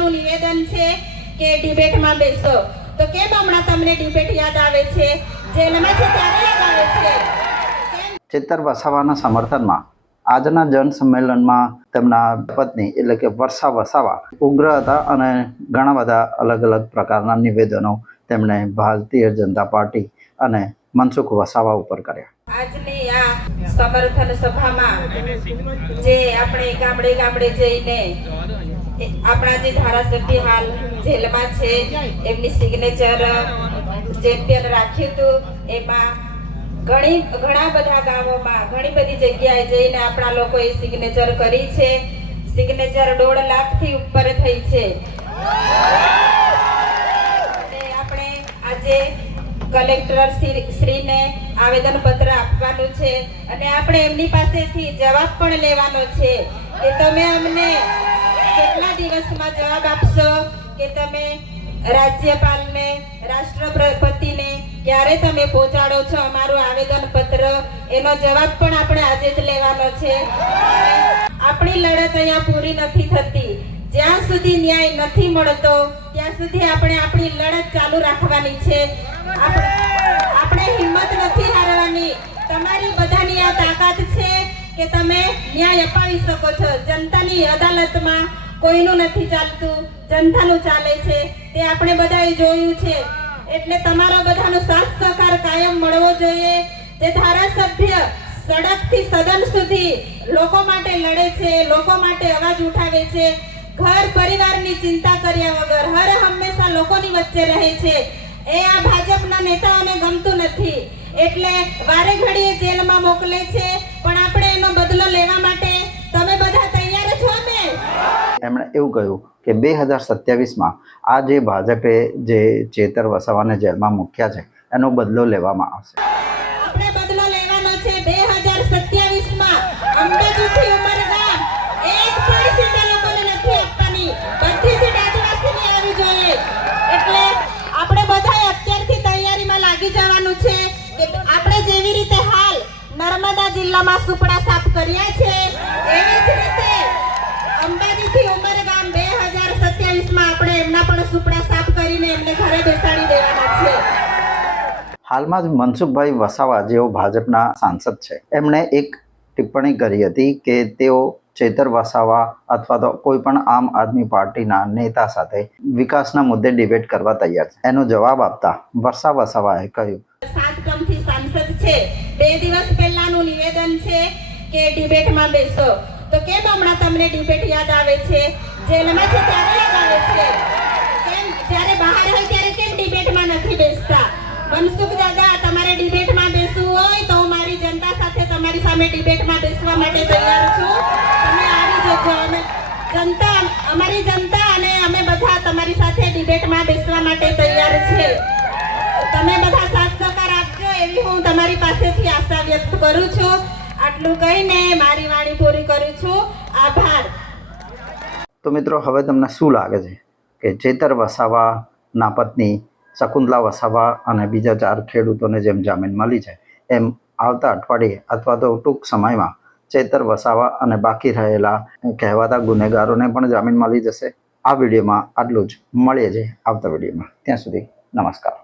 પહેલાનું નિવેદન છે કે ડિબેટમાં બેસો. તો કેમ હમણાં તમને ડિબેટ યાદ આવે છે? જેલમાં છે ત્યારે યાદ આવે છે? ચેતર વસાવાના સમર્થનમાં આજના જનસંમેલનમાં તેમના પત્ની એટલે કે વર્ષા વસાવા ઉગ્ર હતા અને ઘણા બધા અલગ અલગ પ્રકારના નિવેદનો તેમણે ભારતીય જનતા પાર્ટી અને મનસુખ વસાવા ઉપર કર્યા. આજની આ સમર્થન સભામાં જે આપણે ગામડે ગામડે જઈને આપણા જે ધારાસભ્ય હાલ જેલમાં છે એમની સિગ્નેચર ચેમ્પિયન રાખ્યું હતું, એમાં ઘણા બધા ગામોમાં ઘણી બધી જગ્યાએ જઈને આપણા લોકોએ સિગ્નેચર કરી છે. સિગ્નેચર 1.5 લાખથી ઉપર થઈ છે. આપણે આજે કલેક્ટર શ્રીને આવેદનપત્ર આપવાનું છે અને આપણે એમની પાસેથી જવાબ પણ લેવાનો છે કે તમે અમને કેટલા દિવસમાં જવાબ આપશો, કે તમે રાજ્યપાલને, રાષ્ટ્રપતિને ક્યારે તમે પહોંચાડો છો અમારું આવેદનપત્ર? એનો જવાબ પણ આપણે આજે જ લેવાનો છે. આપણી લડત અહીંયા પૂરી નથી થતી. જ્યાં સુધી ન્યાય નથી મળતો ત્યાં સુધી આપણે આપણી લડત ચાલુ રાખવાની છે. આપણે હિંમત નથી હારવાની. તમારી બધાની આ તાકાત છે કે તમે ન્યાય અપાવી શકો છો. જનતાની અદાલતમાં કોઈનું નથી ચાલતું, જનતાનું ચાલે છે. તે આપણે બધાએ જોયું છે. એટલે તમારો બધાનો સાથ સહકાર કાયમ મળવો જોઈએ. જે ધારાસભ્ય સડકથી સદન સુધી લોકો માટે લડે છે, લોકો માટે અવાજ ઉઠાવે છે, ઘર પરિવારની ચિંતા કર્યા વગર હર હંમેશા લોકોની વચ્ચે રહે છે, એ આ ભાજપના નેતાઓને ગમતું નથી. એટલે વારે ઘડીએ જેલમાં મોકલે છે, પણ આપણે એનો બદલો લેવા માટે તમે બધા તૈયાર છો ને? એમણે એવું કહ્યું કે 2027માં આ જે ભાજપે જે ચેતર વસાવાને જેલમાં મૂક્યા છે એનો બદલો લેવામાં આવશે. આપણે બદલો લેવાનો છે. 2027માં અંબાજીથી ઉમરગામ એક પણ સીટ લોકોને નથી આપવાની. બધી સીટ આદિવાસીની આવી જોઈએ. એટલે આપણે બધાએ અત્યારથી તૈયારીમાં લાગી જવાનું છે કે આપણે જેવી રીતે હાલ નર્મદા જિલ્લામાં સુપડા સાફ કર્યા છે એવી જ રીતે અંબાજીથી ઉમરગામ 2027માં આપણે એમના પણ સુપડા સાફ કરીને એમને ઘરે બેસાડી દેવાના છે. હાલમાં જ મનસુખભાઈ વસાવા જેઓ ભાજપના સાંસદ છે એમણે એક ટિપ્પણી કરી હતી કે તેઓ ચેતર વસાવા અથવા તો કોઈ પણ આમ આદમી પાર્ટીના નેતા સાથે વિકાસના મુદ્દે ડિબેટ કરવા તૈયાર છે. એનો જવાબ આપતા વર્ષા વસાવાએ કહ્યું, 7 ટર્મથી સાંસદ છે. 2 દિવસ પહેલાનું નિવેદન છે કે ડિબેટમાં બેસો. તો કેમ હમણાં તમને ડિબેટ યાદ આવે છે? જેલમાં છે ત્યારે યાદ આવે છે? કેમ જ્યારે બહાર હોય ત્યારે કેમ ડિબેટમાં નથી બેસતા? મનસુખ દાદા, તમારે ડિબેટમાં બેસવું હોય તો હું મારી જનતા સાથે તમારી સામે ડિબેટમાં બેસવા માટે તૈયાર છું. તમે આવી જજો. અમારી જનતા અને અમે બધા તમારી સાથે ડિબેટમાં બેસવા માટે તૈયાર છે. તમે બધા સાથ સહકાર આપજો એવી હું તમારી પાસેથી આશા વ્યક્ત કરું છું. આટલું કહીને મારી વાણી પૂરી કરું છું. આભાર. તો મિત્રો, હવે તમને શું લાગે છે કે ચેતર વસાવાના પત્ની શકુંતલા વસાવા અને બીજા 4 ખેડૂતોને જેમ જામીન મળી છે એમ આવતા અઠવાડિયે અથવા તો ટૂંક સમયમાં ચેતર વસાવા અને બાકી રહેલા કહેવાતા ગુનેગારોને પણ જામીન મળી જશે? આ વિડીયોમાં આટલું જ. મળીએ છીએ આવતા વિડીયોમાં. ત્યાં સુધી નમસ્કાર.